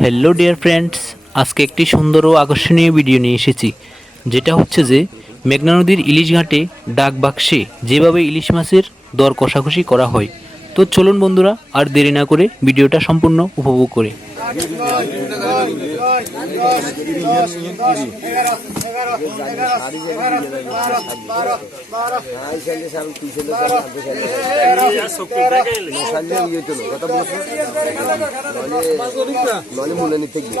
Hello dear friends আজকে একটি সুন্দর ও আকর্ষণীয় ভিডিও নিয়ে এসেছি। যেটা হচ্ছে যে মেঘনা নদীর ইলিশ ঘাটে ডাক বাক্সে যেভাবে ইলিশ মাছের দর কষাকষি করা হয়। তো চলুন বন্ধুরা আর দেরি না করে ভিডিওটা সম্পূর্ণ উপভোগ করে। নলে মনে নিতে গিয়ে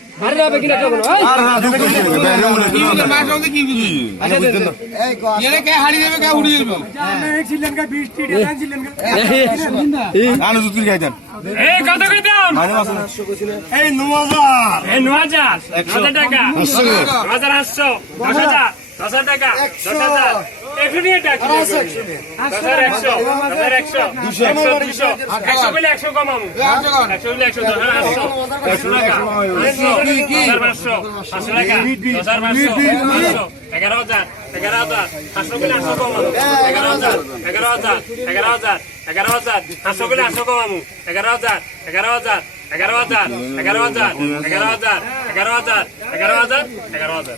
টাকা। দশ হাজার একশো দশ হাজার। একশো একশো দুশো একশো বলে একশো কমাবো একশো বলে একশো দশ আটশো একশো টাকা পাঁচশো পাঁচশো টাকা দশ হাজার পাঁচশো এগারো হাজার এগারো হাজার পাঁচশো বলে আটশো কমাবো এগারো হাজার এগারো হাজার এগারো হাজার এগারো হাজার পাঁচশো বলে আটশো কমাবো এগারো হাজার এগারো হাজার এগারো হাজার এগারো হাজার এগারো হাজার এগারো হাজার এগারো হাজার এগারো হাজার